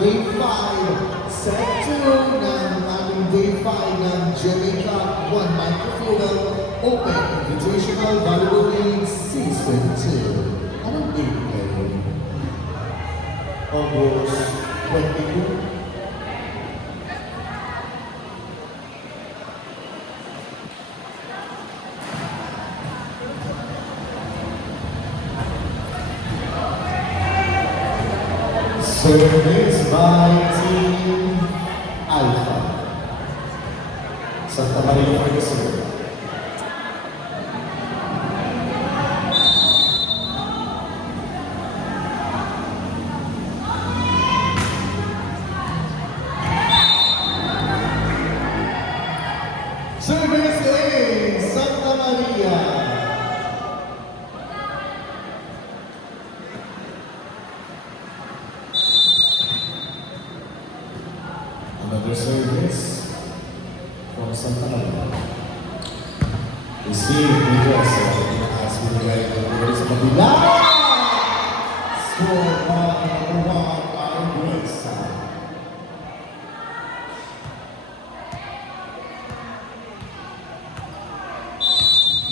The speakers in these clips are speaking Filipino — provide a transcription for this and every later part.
Day 5, Set 2 ng aming Day 5 ng GMA Cup 1 Microfuel Open Invitational Volleyball League Season 2. Anong date kayo? August 22? Service by Team Alpha. Santa Maria Ferguson. Service A, Santa Maria. Another service from Santa Maria. We see Rivas as we guide the boys sa kabila. Score by number 1 by Grace.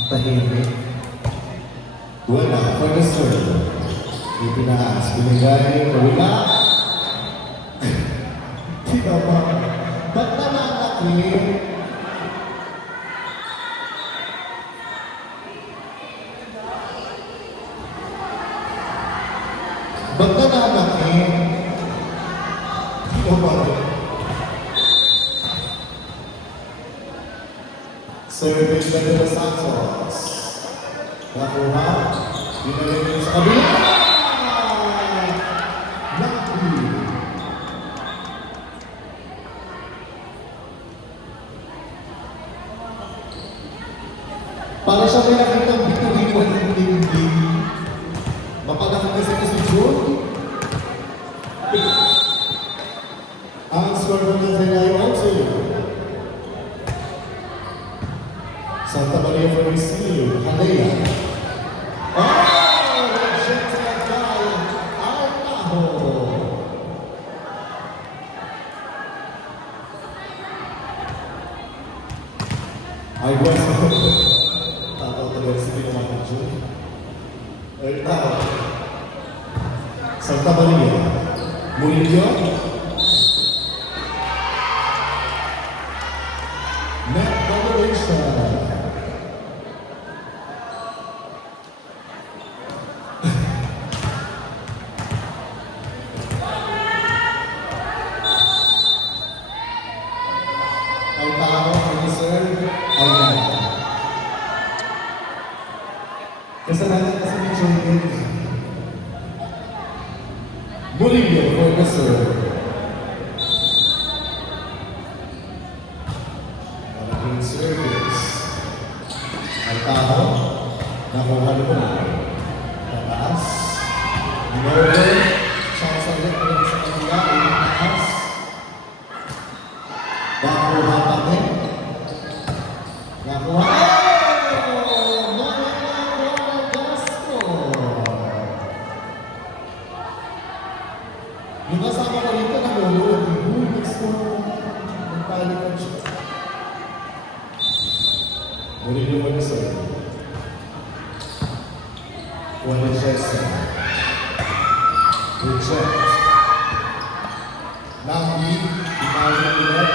Tahimik. Wala, for the serve. Ipinaas, binigay, kabila. Kita ba? Ba't nananaki? Ba't nananaki? Kita ba? Service na nila Santos. Nakuha. Binalik sa kabila. Para siya may nakitang bituin ng dingding. Mapagakit kasi na si June. Ang score ng Nazario also. Santa Maria for receive. Halea. Oh! Rejected by Arnaho. I was Santa Maria Murillo net moderation. Ang tao ang serve ay nada. Kasalanan kasi ni Jordan. Murillo for the serve. Malaking service. Ang tao, nakuha na po. Taas. Ginore. Chance ulit ulit sa kanila. Taas. Nakuha pa rin. Nakuha. Yung kasama ko rito na lolo, next mo, nagpalikod siya. Murillo mo na sir. Juan Jesse. Reject. Lambi, Dinaro ulit.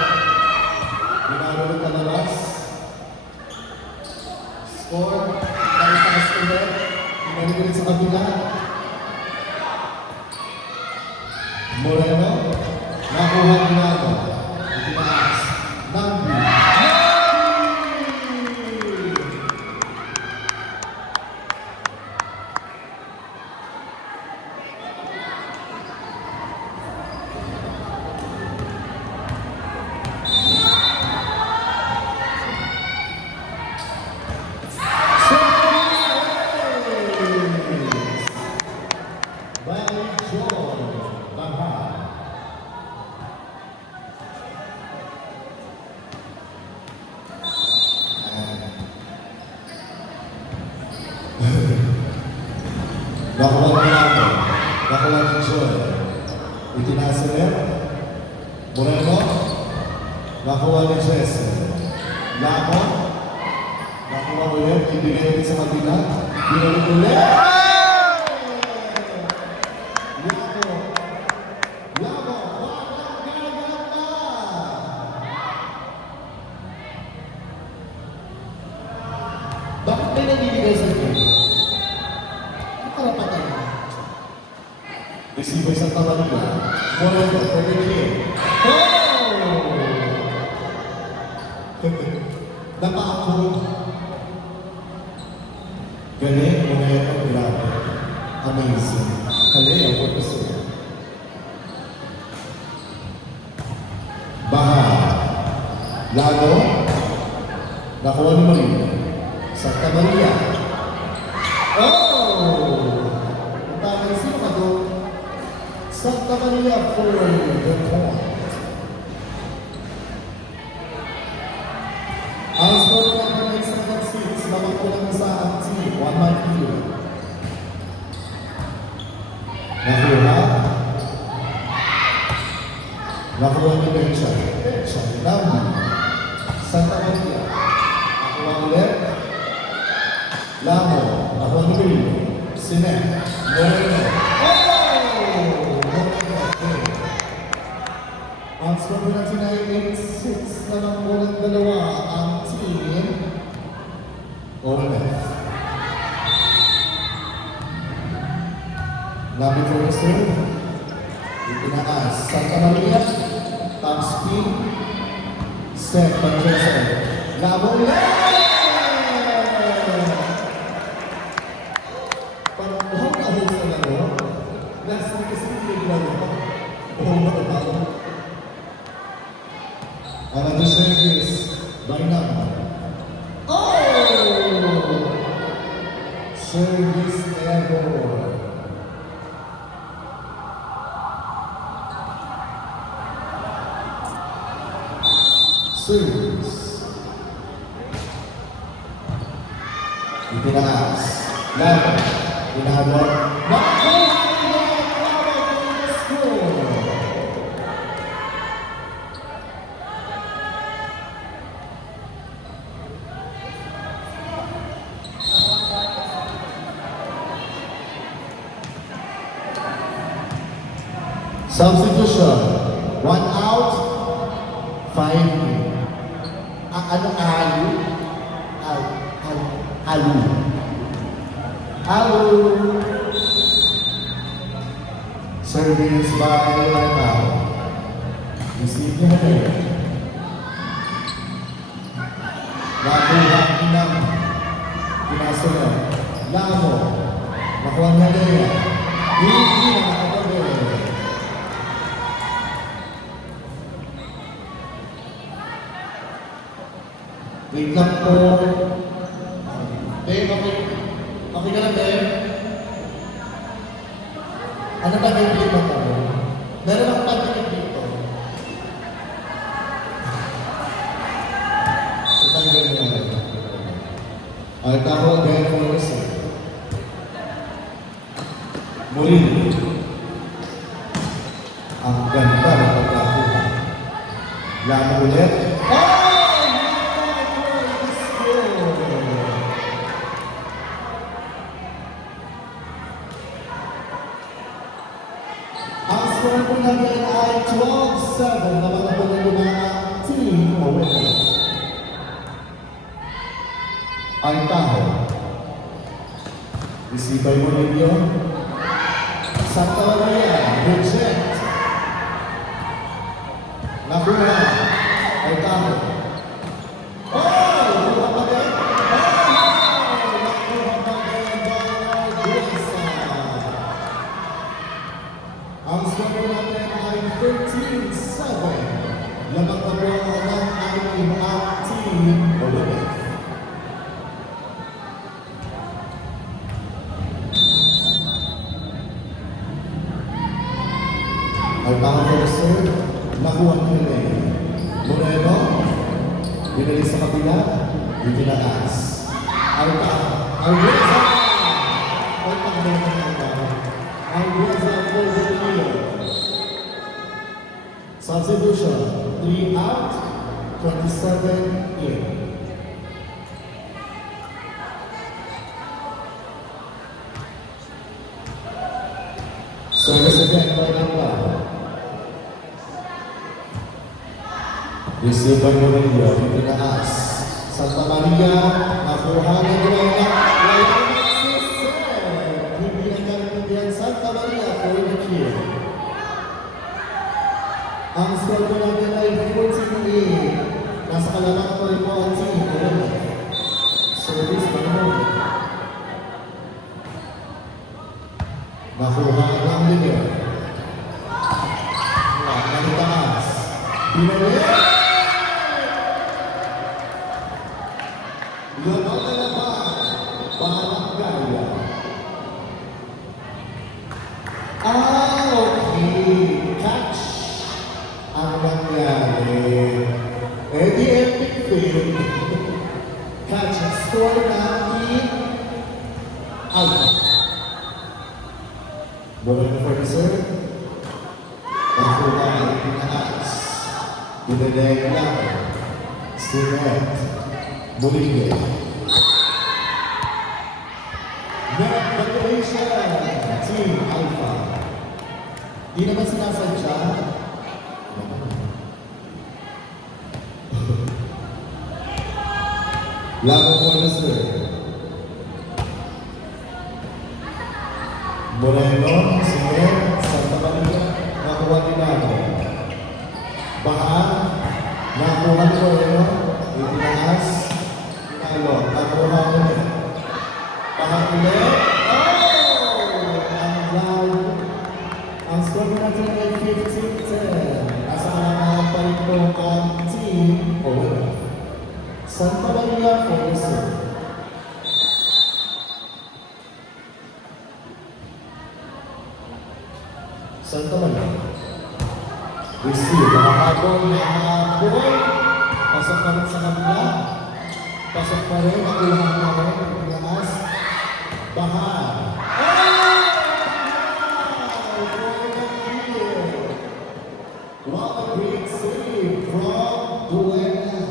Dinaro ulit palabas. Score, taas ulit. Dinaro ulit sa kabila. Moreno, nakuha Dinaro. Ipinaas. Lambi. Nakuha ng Joy. Itinasa ulit. Moreno. Nakuha ni Jesse. Lamo. Nakuha ulit. Ibigay ulit sa kabila. Binalik ulit. Lamo. Lamo. Bakit may nabibigay sa inyo? Ang karapatan mo. Receiver sa Tamarila. Moreno, pwede kill. Oh! Napaka-cool. Galing, Moreno, grabe. Amazing. Galing, ang purpose niya. Baha. Lalo. Nakuha ni Marino. Santa Maria. Oh! Ang tamang sino ka doon? Santa Maria for the point. Ang score naman ay 7-6. Makakulang sa ang team. 1 mark view. Nakuha. Nakuha ni Becha. Becha. Lama. Santa Maria. Nakuha ulit. Lamo, nakuha ni Billy, Sinek, Moreno. Oh! Moreno. Ang score natin ay 8-6 na lang ulang dalawa ang team Orlef. Labi for the serve. Itinaas. Santa Maria. Top spin. Set. Manchester. Lamo ulit. Another service by number. Oh! Service error. Service. Itinaas. Laban. Inabot. Substitution. 1 out, 5 in. Ano alu? Alu. Alu. Service by Lata. Receive niya rin. Nakuha ng pinasunod. Lamo. Nakuha niya rin. Hindi na nakapagod. Wait lang po. Dave, okay ka lang, Dave? Ano ba yung clip mo? Meron akong pag-clip dito. Ito ang gawin naman. At ako, Dave, for the sake. Murillo. Ang ganda ng pagkakuha. Lama ulit. Oh! Ang score po natin ay 12-7 na magpapagod na ang team Orlef. Ay taho. Receive by Murillo. Santa Maria. Reject. Nakuha. Ay taho. Ang score natin ay 13-7. Lamang na po ng ating team Orlef. Ay pang-first, nakuha niyo rin. Moreno, binalik sa kabila, itinaas. Ay Reza! Ay pang-Moreno. Ay Reza for the leader. Substitution, 3 out, 27 in. Service again by Lamba. Receive by Morelia, dito na as. Santa Maria, nakuha na nila hindi na kalimpihan Santa Maria for the kill. Ang score ko natin ay 14-8. Nasa kalalang pa rin po ang team. Service by Morelia. Nakuha ng liver. Nalitaas. Pinalik. Lumang na naman. Barangay. Okay. Catch. Ang nangyari. Eddie epic fail. Catch. Score natin. Alpha. Bola for the serve. Nakuha ang pinaas. Pinadeg lang. Stilet. Muligay. Net calculation. Team Alpha. Di naman sinasadya. Lago for the serve. Moreno, Singer, Santa Maria, nakuha ni Lago. Baha, nakuha ni Moreno, itinaas, Pinalo, nakuha ulit. Baha ulit, ang Lago. Ang score natin ay 15-10. Nasa kalamangan pa rin po ang team over. Santa Maria for the serve. Santa Maria. Receive. Nakakabong na buhay. Pasok pa rin sa kabila. Pasok pa rin. Nakulang pa rin. Pinaas. Baha. What a great save from Duena.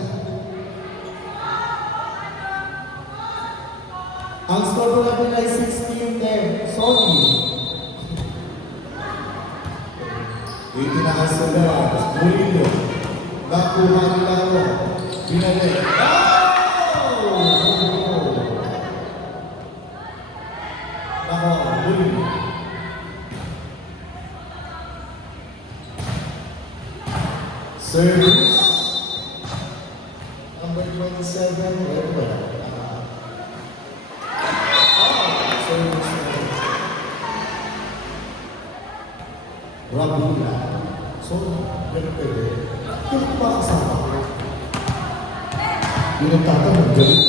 Ang score natin ay 16-10. Sorry. Itinaas sa lahat. Murillo. Nakuha ni Lago. Pinalik. Nako, Murillo. Service. Number 27. Service. Rabula. So, ganun pwede. Kaya ba kasama ko? Yung nagtatanong, galit.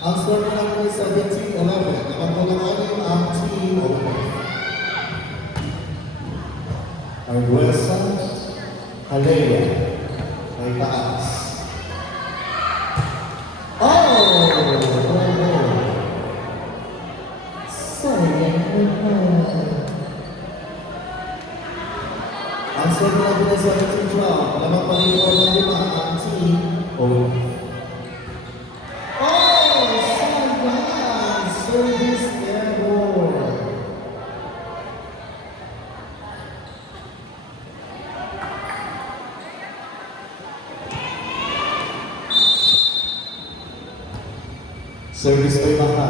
Ang score na lang ay 17-11. Nakapulakanin ang team over. Arguesa, Halea, may taas. Ang score natin ay 17-12. Lamang panigor ng 5 ang team over. Sayang! Service error. Service by Baha.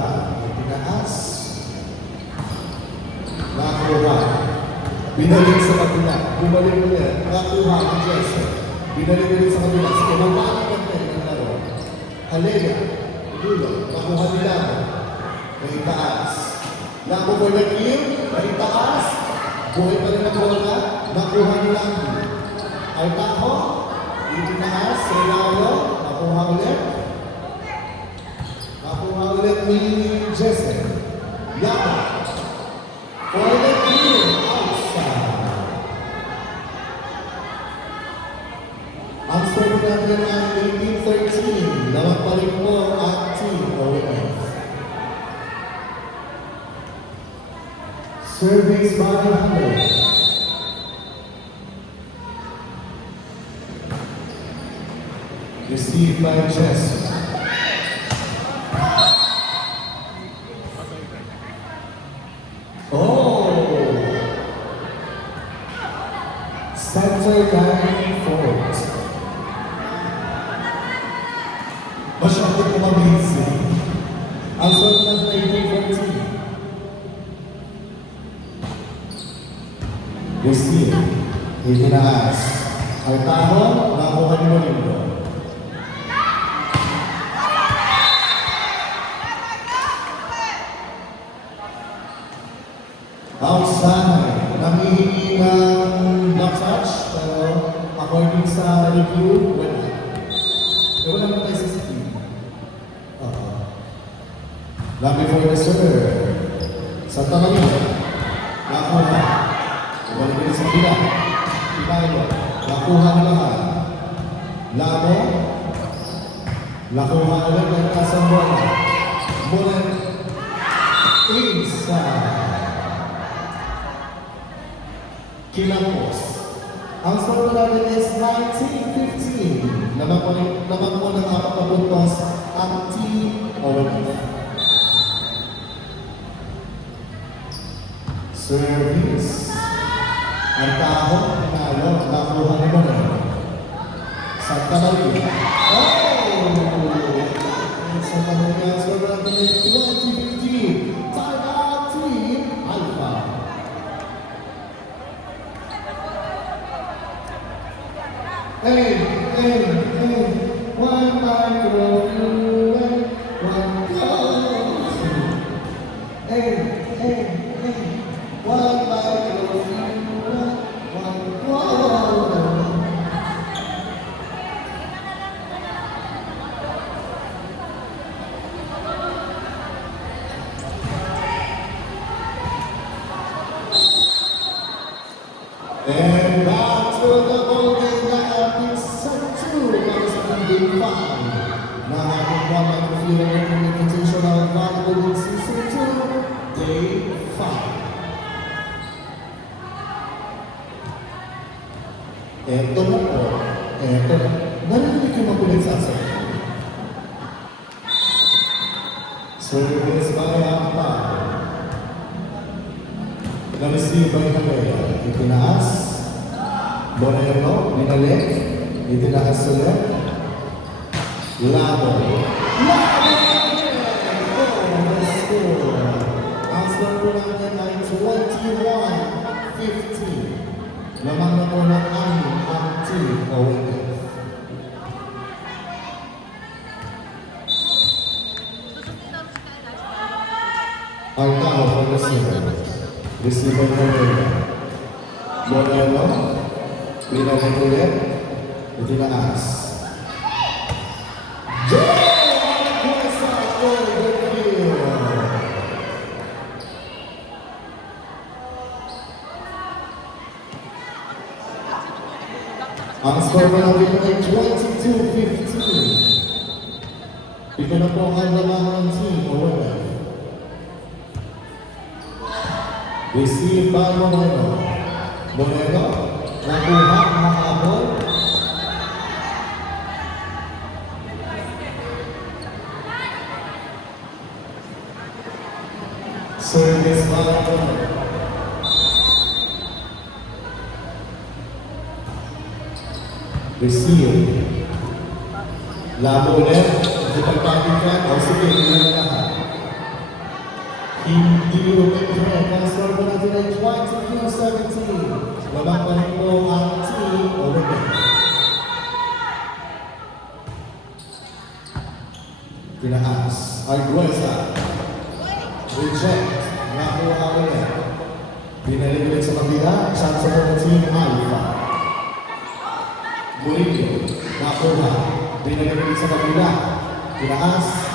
Pinaas. Nakuha. Binalik sa kabila. Bumalik ulit. Nakuha ang Jesse. Binalik ulit sa kabila. Sige, mabalik ang tayo ng laro. Halea. Dulo. Nakuha nila. May taas. Lago for the kill. May taas. Buhay pa rin ang bola. Nakuha nila. Altaho. Itinaas. Regalo. Nakuha ulit. Nakuha ulit ni Jesse. Yama. For the kill. Ang score natin ay 18-13. Lamang pa rin po ang team OF. Service by Hamlet. Received by Jess. Oh! Center line forward. Masyado kumabilis eh. Ang sort ng 1914. Receive. Itinaas. Ang taho, nakuha ni Molindo. Outside. Namihingi ng block touch, pero according sa review, wala. Wala naman tayo sa team. Lobby for the serve. Santa Maria. Nakuha. Balik ulit sa bila. Ibayo. Nakuha na lahat. Labo. Nakuha ulit ng kasang bola. Mulan. Inside. Kilangos. Ang score natin is 19-15. Naman po ng 4 na puntos ang Team ONF. Service. Ang taho, nalo, nakuha ni Moreno. Santa Maria. Oh! Santa Maria, score natin is 20-15. Time out, Team Alpha. Hey, one microphone, one goal. Hey, one microphone, one goal. And back to the ball game. Game 5 na ating one microphone invitational volleyball in season 2, day 5. Eto na po, narinig yung makulit sa akin. Service by Ampa. Na-receive by Halea. Itinaas. Moreno, binalik. Itinaas ulit. Labo. Ang score po natin ay 21-15. Lamang na po ng ang Team ONF. Ang tao for the serve. Receiver Moreno. Moreno. Pinagin ulit. Itinaas. Ang score natin ay 22-15. Ito na po ang lamang ng Team ONF. Receive by Moreno. Moreno, nakuha ang habol. Service by Moreno. Receive. Labo ulit. Ipagpapikan. O sige, hindi na lahat. Hindi ulit. Ang score po natin ay 22-17. Labang pa rin po ang Team ONF. Tinaas. Arguesa. Reject. Nakuha ulit. Binalik ulit sa kabila. Chance po ng Team Alpha. Murillo, nakuha, binalik ulit sa kabila, tinaas,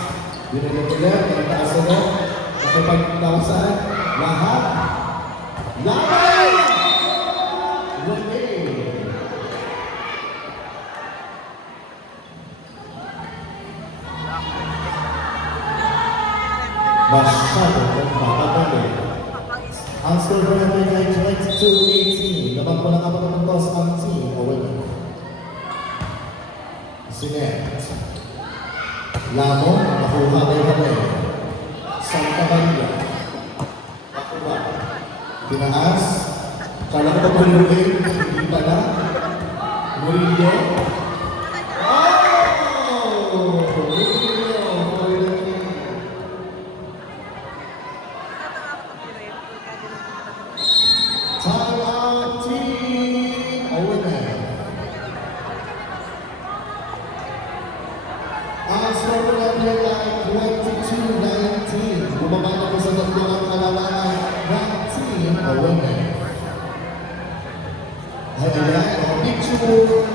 binalik ulit, nagtaas ulit, nakipagtawasan, lahat, laban! Wale! Masyado kong makapagay. Ang score po natin ay 22-18, labang po ng 4 puntos ang Team ONF. Sinet. Lamo, nakuha kay kami. Santa Maria. Nakuha. Tinaas. Kala ko ba paluin? Hindi pala. Murillo. Oh! Murillo for the king. Time out team. Owen. Ang score natin ay 22-19. Bumaba na po sa tatlo ang kalamangan ng Team Owen. Ayan, picture,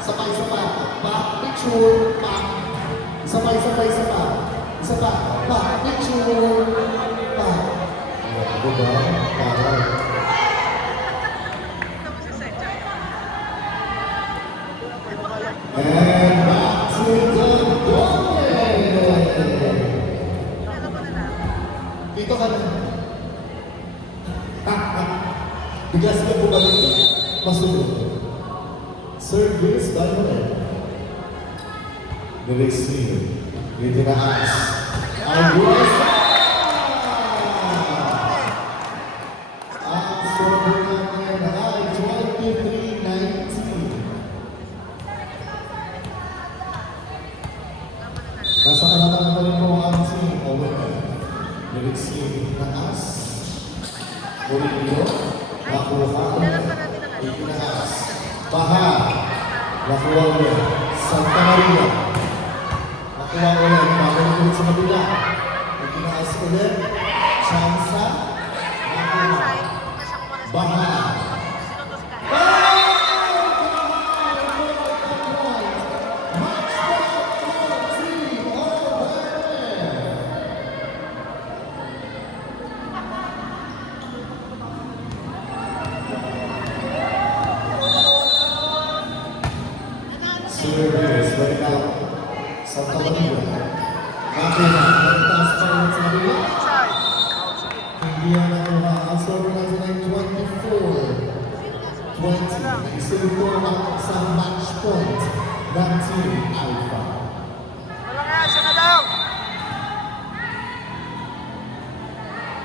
sabay-sabay, picture, sabay-sabay, isa pa, picture, diba? Parang. And back to the goal! Dito ka na. Bigla sila bumalik. Masunod. Service by Owen. Nireceive. Itinaas. Ayos! Ang score namin ay 23-19. Nasa kalatan pa rin po ang Team Owen. Nireceive. Itaas. Murillo. Nakuha. Itinaas. Baha. Nakuha ulit. Santa Maria. Nakuha ulit. Babalik ulit sa kabila. Itinaas ulit. Chansa. Nakuha. Baha. Service, balik out. Santa Maria. Nakuha. Nagtaas pa ulit sa kabila. Hindi yan nakuha. Ang score natin ay 24-20. Isang po sa match point ng Team Alpha.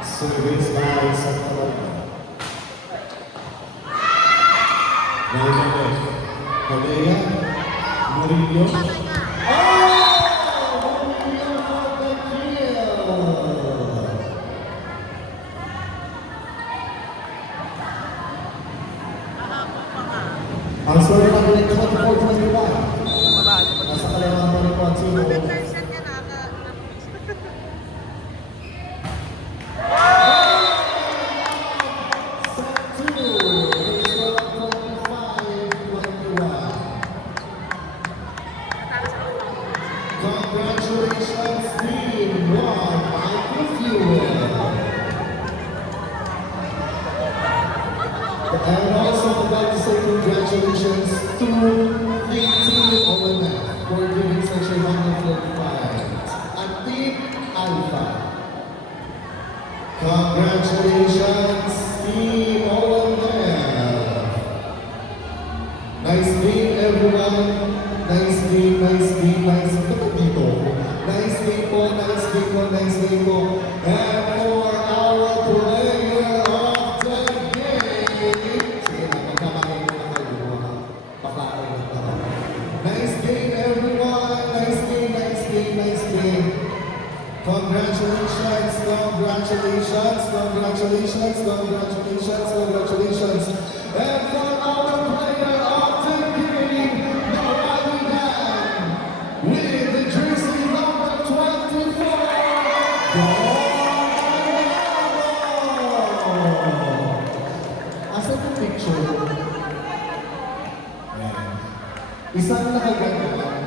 Service by Santa Maria. Nakuha. Kalea. Murillo. Murillo for the kill! Ang score natin ay 24-21. Nasa kalawang pa rin po ang Team Owen. Congratulations, Team One Microfuel. And also, I'd like to say congratulations to the Team Owen for giving such a wonderful fight. And Team Alpha. Congratulations, Team Owen. Nice game, everyone. Nice game, nice game, nice game. Ito dito. Nice game po, nice game po, nice game po. And for our player of the game. Sige na, magkamahin mo na kayo. Paklarin na ito. Nice game, everyone. Nice game, nice game, nice game. Congratulations, congratulations, congratulations, congratulations, congratulations. And for our player of the game, with the jersey number 24, asa yung picture? Isang nakaganda.